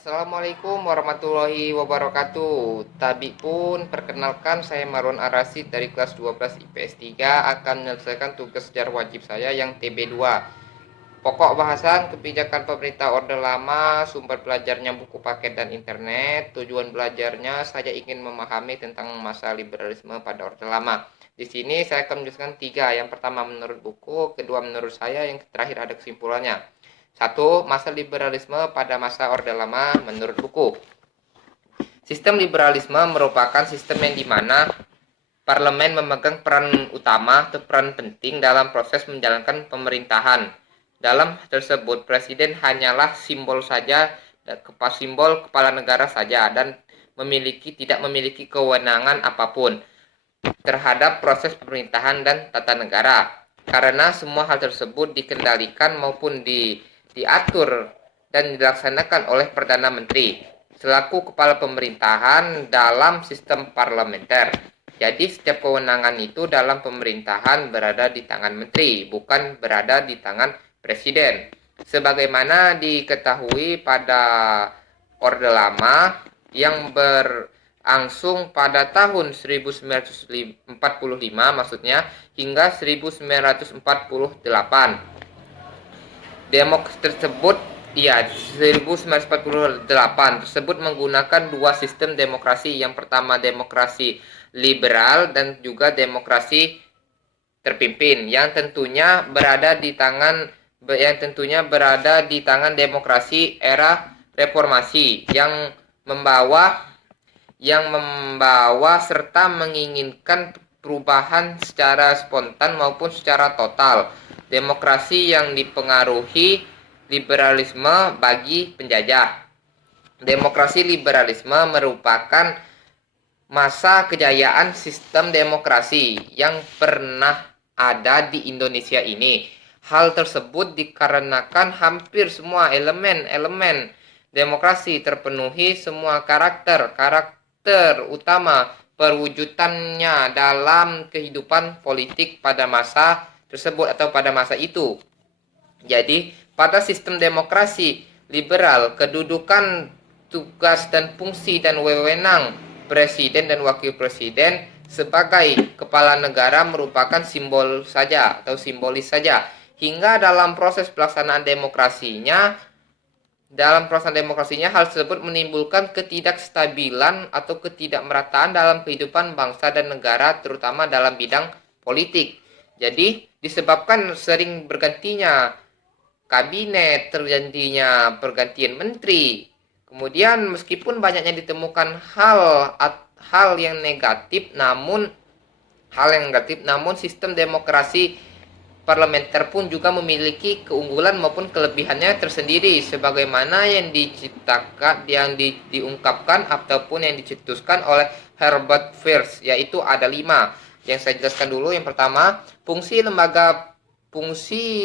Assalamualaikum warahmatullahi wabarakatuh. Tabi pun perkenalkan, saya Marwan Arasid dari kelas 12 IPS 3 akan menyelesaikan tugas sejarah wajib saya yang TB2. Pokok bahasan kebijakan pemerintah Orde Lama, sumber belajarnya buku paket dan internet. Tujuan belajarnya saya ingin memahami tentang masa liberalisme pada Orde Lama. Di sini saya akan menjelaskan tiga. Yang pertama menurut buku, kedua menurut saya, yang terakhir ada kesimpulannya. Satu, masa liberalisme pada masa Orde Lama menurut buku. Sistem liberalisme merupakan sistem yang dimana parlemen memegang peran utama atau peran penting dalam proses menjalankan pemerintahan. Dalam tersebut, presiden hanyalah simbol saja, simbol kepala negara saja, dan tidak memiliki kewenangan apapun terhadap proses pemerintahan dan tata negara. Karena semua hal tersebut dikendalikan maupun diatur dan dilaksanakan oleh Perdana Menteri selaku kepala pemerintahan dalam sistem parlementer. Jadi setiap kewenangan itu dalam pemerintahan berada di tangan menteri, bukan berada di tangan presiden. Sebagaimana diketahui pada Orde Lama yang berlangsung pada tahun 1945 maksudnya hingga 1948. Ya, 1948 tersebut menggunakan dua sistem demokrasi. Yang pertama demokrasi liberal dan juga demokrasi terpimpin yang tentunya berada di tangan demokrasi era reformasi yang membawa serta menginginkan perubahan secara spontan maupun secara total. Demokrasi yang dipengaruhi liberalisme bagi penjajah. Demokrasi liberalisme merupakan masa kejayaan sistem demokrasi yang pernah ada di Indonesia ini. Hal tersebut dikarenakan hampir semua elemen demokrasi terpenuhi, semua karakter utama perwujudannya dalam kehidupan politik pada masa tersebut atau pada masa itu. Jadi, pada sistem demokrasi liberal, kedudukan, tugas dan fungsi dan wewenang presiden dan wakil presiden sebagai kepala negara merupakan simbol saja atau simbolis saja. Hingga dalam proses pelaksanaan demokrasinya hal tersebut menimbulkan ketidakstabilan atau ketidakmerataan dalam kehidupan bangsa dan negara, terutama dalam bidang politik. Jadi disebabkan sering bergantinya kabinet, terjadinya pergantian menteri. Kemudian meskipun banyaknya ditemukan hal yang negatif, namun sistem demokrasi parlementer pun juga memiliki keunggulan maupun kelebihannya tersendiri, sebagaimana yang diungkapkan ataupun yang dicetuskan oleh Herbert First, yaitu ada 5 yang saya jelaskan dulu. Yang pertama, fungsi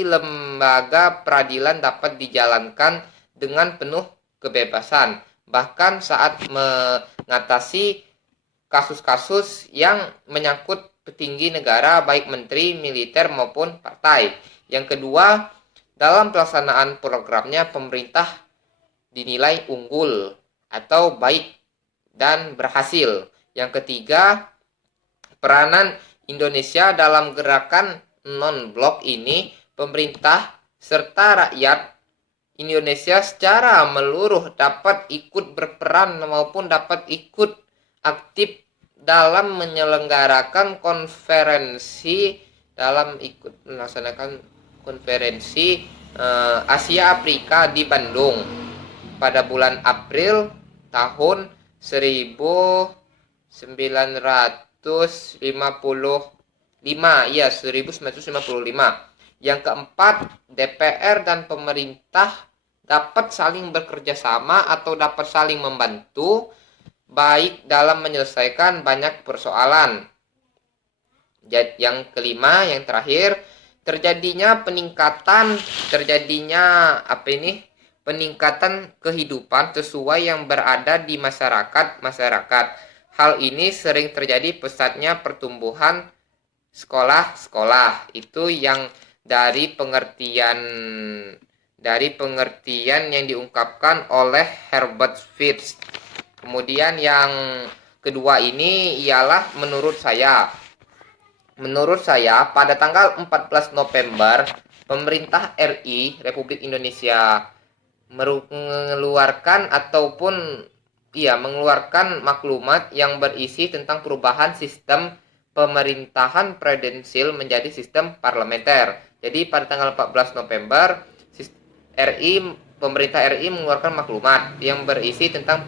lembaga peradilan dapat dijalankan dengan penuh kebebasan, bahkan saat mengatasi kasus-kasus yang menyangkut petinggi negara, baik menteri, militer maupun partai. Yang kedua, dalam pelaksanaan programnya pemerintah dinilai unggul atau baik dan berhasil. Yang ketiga, peranan Indonesia dalam gerakan non-blok ini, pemerintah serta rakyat Indonesia secara menyeluruh dapat ikut berperan maupun dapat ikut aktif dalam menyelenggarakan melaksanakan konferensi Asia Afrika di Bandung pada bulan April tahun 1955. Yang keempat, DPR dan pemerintah dapat saling bekerja sama atau dapat saling membantu baik dalam menyelesaikan banyak persoalan. Yang kelima, yang terakhir, terjadinya peningkatan kehidupan sesuai yang berada di masyarakat. Hal ini sering terjadi pesatnya pertumbuhan sekolah-sekolah. Itu yang dari pengertian dari pengertian yang diungkapkan oleh Herbert Fitz. Kemudian yang kedua ini ialah menurut saya pada tanggal 14 November pemerintah RI Republik Indonesia mengeluarkan maklumat yang berisi tentang perubahan sistem pemerintahan presidensil menjadi sistem parlementer. Jadi pada tanggal 14 November pemerintah RI mengeluarkan maklumat yang berisi tentang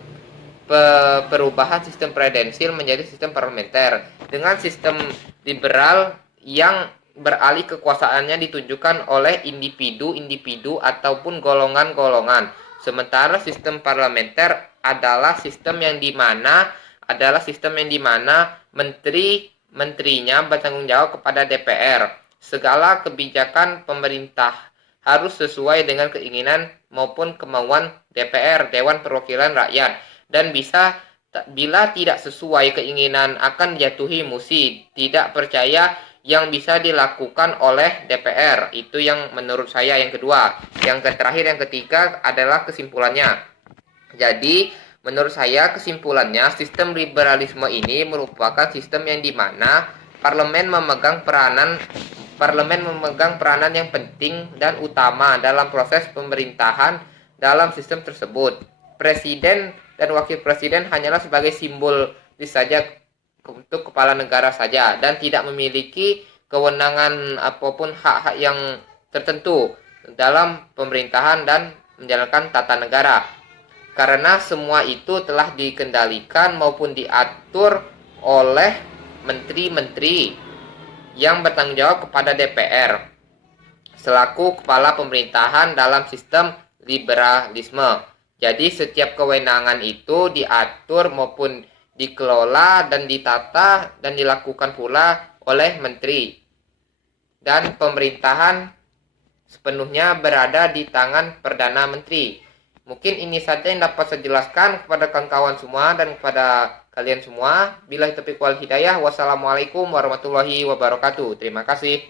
perubahan sistem presidensil menjadi sistem parlementer dengan sistem liberal yang beralih kekuasaannya ditunjukkan oleh individu-individu ataupun golongan-golongan. Sementara sistem parlementer adalah sistem yang dimana menteri-menterinya bertanggung jawab kepada DPR. Segala kebijakan pemerintah harus sesuai dengan keinginan maupun kemauan DPR, Dewan Perwakilan Rakyat. Dan bila tidak sesuai keinginan akan dijatuhi musi tidak percaya yang bisa dilakukan oleh DPR. Itu yang menurut saya yang kedua. Yang terakhir, yang ketiga adalah kesimpulannya. Jadi menurut saya kesimpulannya sistem liberalisme ini merupakan sistem yang dimana parlemen memegang peranan yang penting dan utama dalam proses pemerintahan dalam sistem tersebut. Presiden dan wakil presiden hanyalah sebagai simbol saja untuk kepala negara saja dan tidak memiliki kewenangan apapun hak-hak yang tertentu dalam pemerintahan dan menjalankan tata negara. Karena semua itu telah dikendalikan maupun diatur oleh menteri-menteri yang bertanggung jawab kepada DPR selaku kepala pemerintahan dalam sistem liberalisme. Jadi setiap kewenangan itu diatur maupun dikelola dan ditata dan dilakukan pula oleh menteri. Dan pemerintahan sepenuhnya berada di tangan Perdana Menteri. Mungkin ini saja yang dapat saya jelaskan kepada kawan-kawan semua dan kepada kalian semua. Billahi taufiq wal hidayah. Wassalamualaikum warahmatullahi wabarakatuh. Terima kasih.